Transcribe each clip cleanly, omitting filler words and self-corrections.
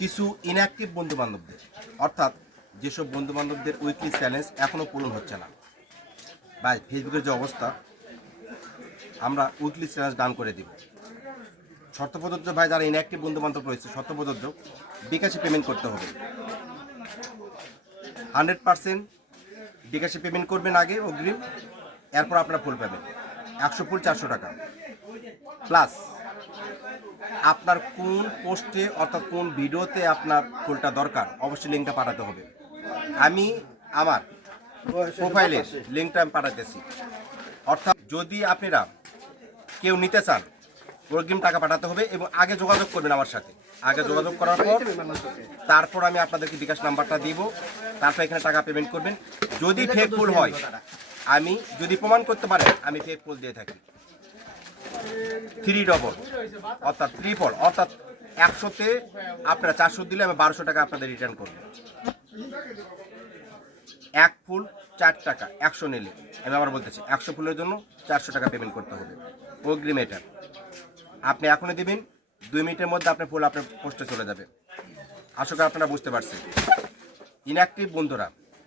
কিছু ইনঅ্যাক্টিভ বন্ধুবান্ধবদের, অর্থাৎ যেসব বন্ধুবান্ধবদের উইকলি চ্যালেঞ্জ এখনও পূরণ হচ্ছে না। ভাই ফেসবুকের যে অবস্থা, আমরা উইকলি চ্যালেঞ্জ ডান করে দিব। শর্ত প্রযোজ্য ভাই, যারা ইনঅ্যাক্টিভ বন্ধুবান্ধব রয়েছে শর্ত প্রযোজ্য বিকাশে পেমেন্ট করতে হবে। 100% বিকাশে পেমেন্ট করবেন আগে অগ্রিম, এরপর আপনারা ফুল পাবেন। 100 ফুল 400 টাকা প্লাস আপনার কোন পোস্টে অর্থাৎ কোন ভিডিওতে আপনার ফুলটা দরকার অবশ্যই লিঙ্কটা পাঠাতে হবে। আমি আমার প্রোফাইলের লিঙ্কটা আমি পাঠাতেছি। অর্থাৎ যদি আপনারা কেউ নিতে চান অগ্রিম টাকা পাঠাতে হবে এবং আগে যোগাযোগ করবেন আমার সাথে। আগে যোগাযোগ করার পর তারপর আমি আপনাদেরকে বিকাশ নাম্বারটা দিব, তারপর এখানে টাকা পেমেন্ট করবেন। যদি ফেক ফুল হয়, আমি যদি প্রমাণ করতে পারেন আমি ফেক ফুল দিয়ে থাকি। 3 ডবল অর্থাৎ ট্রিপল, অর্থাৎ 100তে আপনারা 400 দিলে আমি 1200 টাকা আপনাদের রিটার্ন করব। 1 ফুল 4 টাকা, 100 নিলে আমি আবার বলতেছি 100 ফুলের জন্য 400 টাকা পেমেন্ট করতে হবে অগ্রিম। এটা আপনি এখনই দিবেন, 2 মিনিটের মধ্যে আপনার ফুল আপনার পোস্টে চলে যাবে। আশা করি আপনারা বুঝতে পারছেন। ইনঅ্যাক্টিভ বন্ধুরা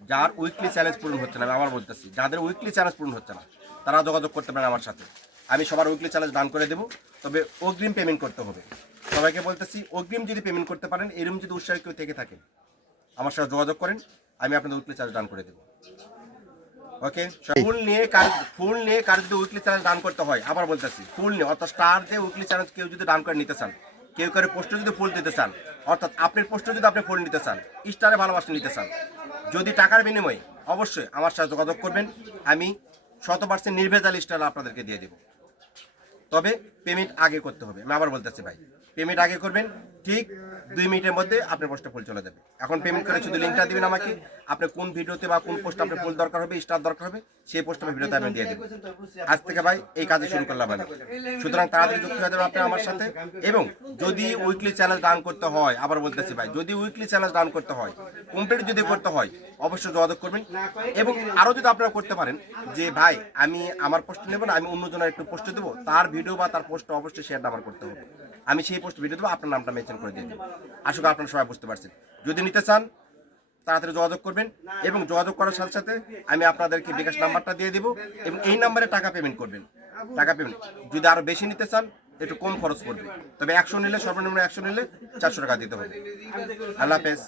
যার উইকলি চ্যালেঞ্জ পূরণ হচ্ছে না, আমি আবার বলতেছি যাদের উইকলি চ্যালেঞ্জ পূরণ হচ্ছে না তারা যোগাযোগ করতে পারেন আমার সাথে। আমি সবার উইকলি চ্যালেঞ্জ ডান করে দেবো, তবে অগ্রিম পেমেন্ট করতে হবে। সবাইকে বলতেছি অগ্রিম যদি পেমেন্ট করতে পারেন, এরকম যদি উৎসাহ কেউ থেকে থাকেন আমার সাথে যোগাযোগ করেন, আমি আপনাদের উইকলি চ্যালেঞ্জ ডান করে দেবো। ওকে, ফুল নিয়ে কার যদি উইকলি চ্যালেঞ্জ ডান করতে হয়, আবার বলতেছি ফুল নিয়ে অর্থাৎ স্টার দিয়ে উইকলি চ্যালেঞ্জ কেউ যদি ডান করে নিতে চান, কেউ কারো পোস্টে যদি ফুল দিতে চান, অর্থাৎ আপনার পোস্টে যদি আপনি ফুল নিতে চান, স্টারে ভালোবাসা নিতে চান, যদি টাকার বিনিময়ে অবশ্যই আমার সাথে যোগাযোগ করবেন। আমি 100% নির্ভেজাল স্টার আপনাদেরকে দিয়ে দেবো। তবে পেমেন্ট আগে করতে হবে। আমি আবার বলতেছি ভাই, পেমেন্ট আগে করবেন, ঠিক 2 মিনিটের মধ্যে আপনার পোস্টে ফুল চলে যাবে। এখন পেমেন্ট করে শুধু লিঙ্কটা দিবেন আমাকে, আপনি কোন ভিডিওতে বা কোন পোস্টে আপনার ফুল দরকার হবে, স্টার দরকার হবে, সেই পোস্টে আমি ভিডিওতে আমি দিয়ে দেবো। আজ থেকে ভাই এই কাজে শুরু করলাম আমি। সুতরাং তাড়াতাড়ি যুক্ত হয়ে যাবেন আপনি আমার সাথে। এবং যদি উইকলি চ্যালেঞ্জ ডান করতে হয়, আবার বলতেছি ভাই, যদি উইকলি চ্যালেঞ্জ ডান করতে হয়, কমপ্লিট যদি করতে হয়, অবশ্যই যোগাযোগ করবেন। এবং আরও যদি আপনারা করতে পারেন যে ভাই আমি আমার পোস্ট নেব না, আমি অন্যজনের একটু পোস্টে দেবো, তার ভিডিও বা তার পোস্টটা অবশ্যই শেয়ার আমার করতে হবে। আমি সেই পোস্ট ভিডিও দেবো, আপনার নামটা মেনশন করে দিয়ে দেবো। আশা করি আপনারা সবাই বুঝতে পারছেন। যদি নিতে চান তাড়াতাড়ি যোগাযোগ করবেন, এবং যোগাযোগ করার সাথে সাথে আমি আপনাদেরকে বিকাশ নাম্বারটা দিয়ে দেবো এবং এই নাম্বারে টাকা পেমেন্ট করবেন। টাকা পেমেন্ট যদি আরও বেশি নিতে চান একটু কম খরচ করবে, তবে 100 নিলে, সর্বনিম্ন 100 নিলে 400 টাকা দিতে হবে। আল্লাহ হাফেজ।